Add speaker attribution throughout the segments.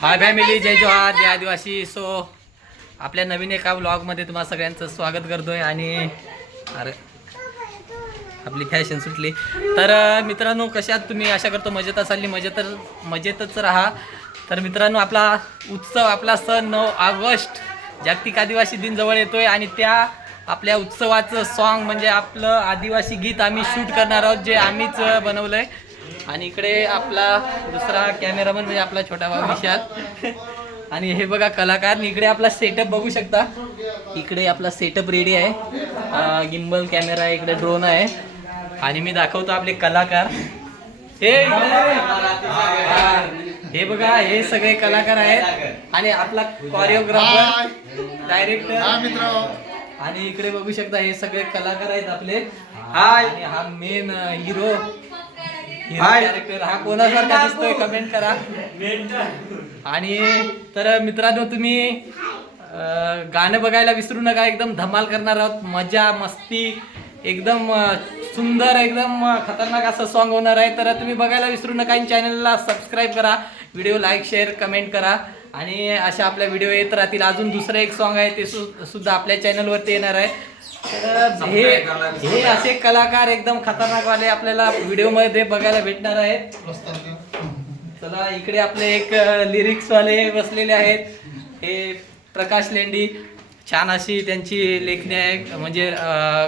Speaker 1: Hi family जय जोहार जय आदिवासी. So आपल्या नवीन एका ब्लॉगमध्ये तुम्हाला सगळ्यांचं स्वागत करतोय आणि अरे आपली फॅशन सुटली. तर मित्रांनो कशात तुम्ही? आशा करतो मजेत असाल. मजेत मजेतच राहा. तर मित्रांनो आपला उत्सव आपला सण नऊ ऑगस्ट जागतिक आदिवासी दिन जवळ येतोय. आणि त्या आपल्या उत्सवाचं सॉन्ग म्हणजे आपलं आदिवासी गीत आम्ही शूट करणार आहोत जे आम्हीच अं, बनवलंय. आणि इकडे आपला दुसरा कॅमेरामन म्हणजे आपला छोटा भाऊ विशाल. आणि हे बघा कलाकार इकडे आपला सेटअप बघू शकता. इकडे आपला सेटअप रेडी आहे. गिम्बल कॅमेरा आहे इकडे ड्रोन आहे. आणि मी दाखवतो आपले कलाकार. हे हा, बघा हे सगळे कलाकार आहेत. आणि आपला कोरिओग्राफर डायरेक्टर
Speaker 2: हा मित्र.
Speaker 1: आणि इकडे बघू शकता हे सगळे कलाकार आहेत आपले. हाय हा मेन हिरो कॅरेक्टर हा कोणासारखा दिसतोय? कमेंट करा. आणि तर मित्रांनो तुम्ही अं, गाणं बघायला विसरू नका. एकदम धमाल करणार आहोत. मजा मस्ती एकदम अं, सुंदर एकदम अं, खतरनाक असं सॉन्ग होणार आहे. तर तुम्ही बघायला विसरू नका आणि चॅनलला सबस्क्राईब करा. व्हिडिओ लाईक शेअर कमेंट करा. आणि अशा आपल्या व्हिडिओ येत राहतील. अजून दुसरं एक सॉन्ग आहे ते सु- सुद्धा आपल्या चॅनलवरती येणार आहे. तर हे हे असे कलाकार एकदम खतरनाक वाले आपल्याला व्हिडिओमध्ये बघायला भेटणार आहेत. चला इकडे आपले एक लिरिक्स वाले बसलेले आहेत. हे प्रकाश लेंडी छान अशी त्यांची लेखणी आहे. म्हणजे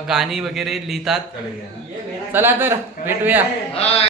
Speaker 1: गाणी वगैरे लिहितात. चला तर भेटूया.